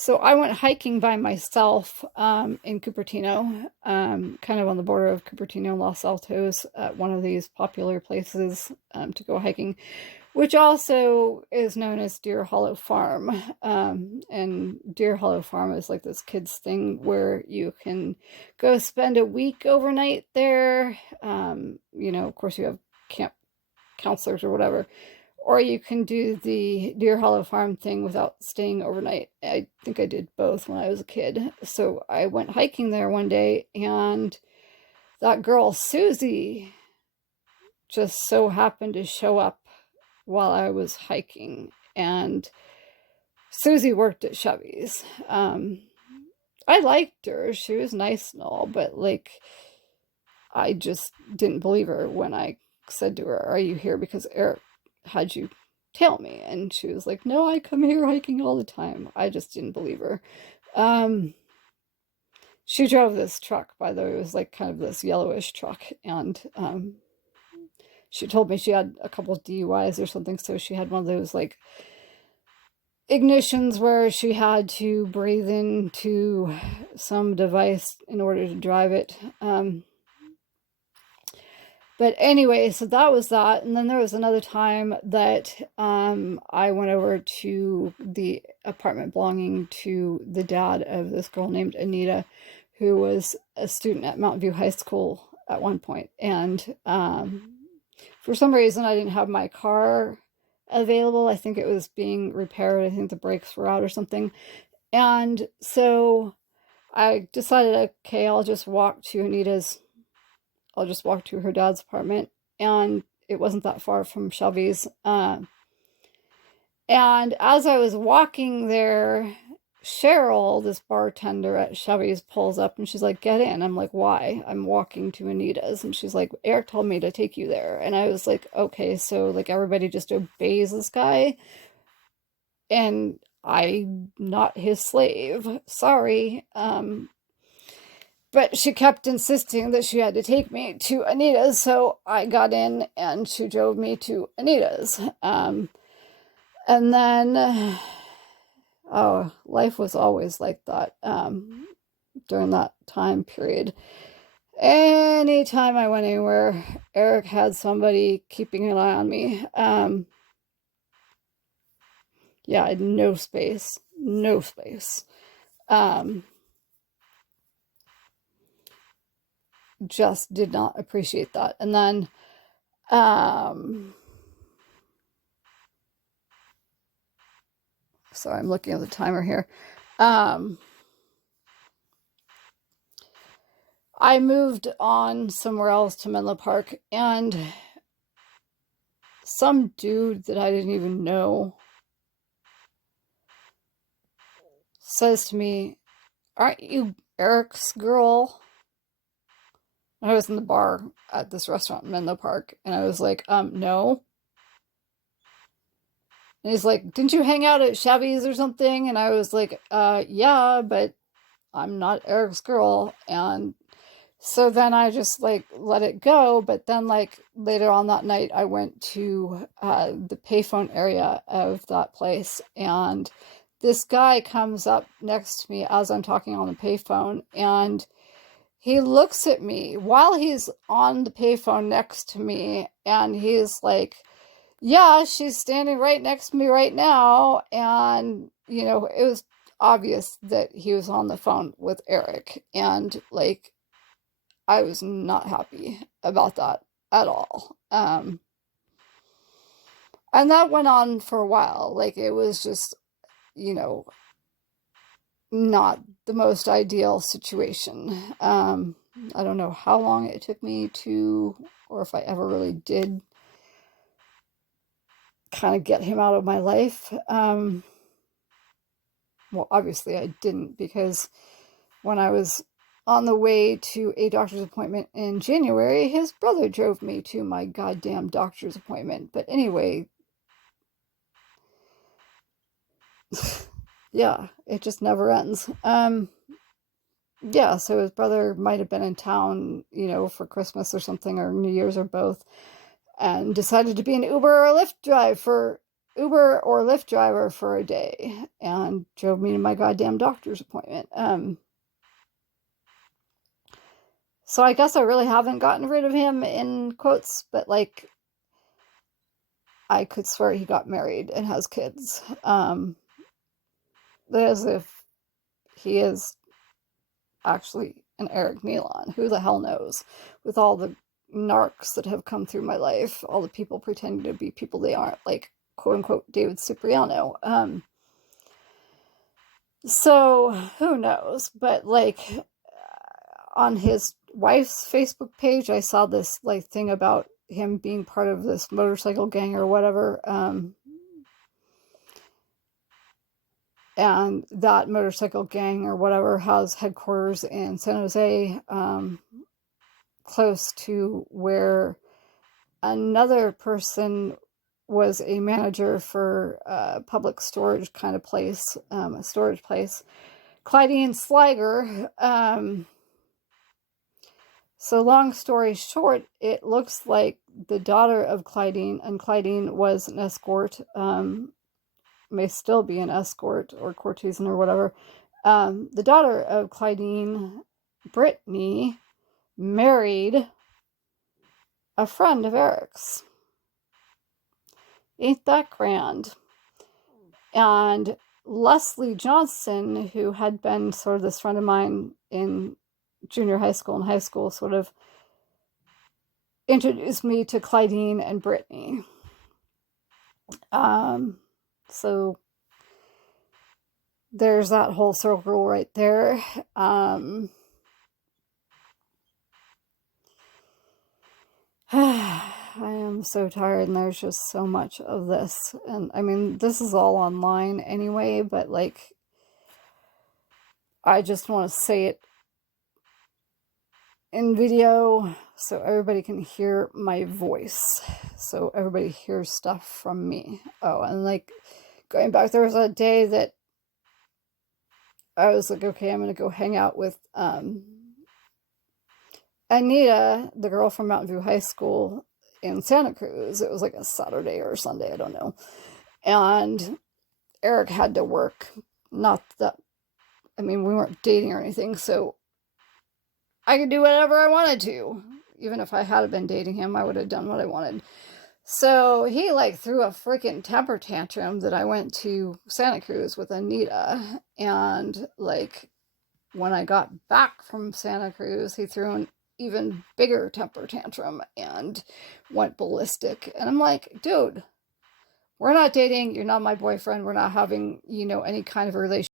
So I went hiking by myself in Cupertino, kind of on the border of Cupertino and Los Altos, at one of these popular places to go hiking, which also is known as Deer Hollow Farm. And Deer Hollow Farm is like this kids thing where you can go spend a week overnight there. Of course, you have camp counselors or whatever, or you can do the Deer Hollow Farm thing without staying overnight. I think I did both when I was a kid. So I went hiking there one day, and that girl, Susie, just so happened to show up while I was hiking. And Susie worked at Chevys. I liked her. She was nice and all, but like, I just didn't believe her when I said to her, "Are you here because Eric had you tail me?" And she was like, "No, I come here hiking all the time." I just didn't believe her. She drove this truck, by the way. It was like kind of this yellowish truck, and she told me she had a couple of DUIs or something, so she had one of those like ignitions where she had to breathe into some device in order to drive it. But anyway, so that was that. And then there was another time that I went over to the apartment belonging to the dad of this girl named Anita, who was a student at Mountain View High School at one point. And for some reason, I didn't have my car available. I think it was being repaired. I think the brakes were out or something. And so I decided, okay, I'll just walk to her dad's apartment, and it wasn't that far from Chevy's. And as I was walking there, Cheryl, this bartender at Chevy's, pulls up and she's like, "Get in." I'm like, "Why?" "I'm walking to Anita's." And she's like, "Eric told me to take you there." And I was like, okay, so like everybody just obeys this guy, and I'm not his slave. Sorry. But she kept insisting that she had to take me to Anita's, so I got in and she drove me to Anita's. And then, oh, life was always like that during that time period. Anytime I went anywhere, Eric had somebody keeping an eye on me. Yeah, I had no space. No space. Just did not appreciate that. And then sorry, I'm looking at the timer here. I moved on somewhere else to Menlo Park, and some dude that I didn't even know says to me, "Aren't you Eric's girl?" I was in the bar at this restaurant in Menlo Park, and I was like, no. And he's like, "Didn't you hang out at Chevy's or something?" And I was like, yeah, but I'm not Eric's girl. And so then I just like let it go. But then like later on that night, I went to the payphone area of that place, and this guy comes up next to me as I'm talking on the payphone, and he looks at me while he's on the payphone next to me, and he's like, "Yeah, she's standing right next to me right now." And, it was obvious that he was on the phone with Eric. And, like, I was not happy about that at all. And that went on for a while. Like, it was just, not the most ideal situation. I don't know how long it took me to, or if I ever really did, kind of get him out of my life. Well, obviously I didn't, because when I was on the way to a doctor's appointment in January, his brother drove me to my goddamn doctor's appointment. But anyway, yeah, it just never ends. Yeah, so his brother might have been in town, for Christmas or something, or New Year's, or both, and decided to be an Uber or a Lyft driver Uber or Lyft driver for a day and drove me to my goddamn doctor's appointment. So I guess I really haven't gotten rid of him, in quotes, but like, I could swear he got married and has kids. As if he is actually an Eric Nealon. Who the hell knows? With all the narcs that have come through my life, all the people pretending to be people they aren't, like quote unquote David Cipriano. So who knows? But like, on his wife's Facebook page, I saw this like thing about him being part of this motorcycle gang or whatever. And that motorcycle gang or whatever has headquarters in San Jose, close to where another person was a manager for a public storage kind of place, a storage place, Clydeen Sliger. So long story short, it looks like the daughter of Clydeen, and Clydeen was an escort, may still be an escort or courtesan or whatever. The daughter of Clydeen, Brittany, married a friend of Eric's. Ain't that grand? And Leslie Johnson, who had been sort of this friend of mine in junior high school and high school, sort of introduced me to Clydeen and Brittany. So there's that whole circle right there. I am so tired, and there's just so much of this. And I mean, this is all online anyway, but like, I just want to say it in video so everybody can hear my voice, so everybody hears stuff from me. Oh, and like, going back, there was a day that I was like, okay, I'm gonna go hang out with Anita, the girl from Mountain View High School in Santa Cruz. It was like a Saturday or Sunday, I don't know. And Eric had to work. Not that, I mean, we weren't dating or anything, so I could do whatever I wanted to. Even if I had been dating him, I would have done what I wanted. So he like threw a freaking temper tantrum that I went to Santa Cruz with Anita. And like, when I got back from Santa Cruz, he threw an even bigger temper tantrum and went ballistic. And I'm like, dude, we're not dating. You're not my boyfriend. We're not having, any kind of a relationship.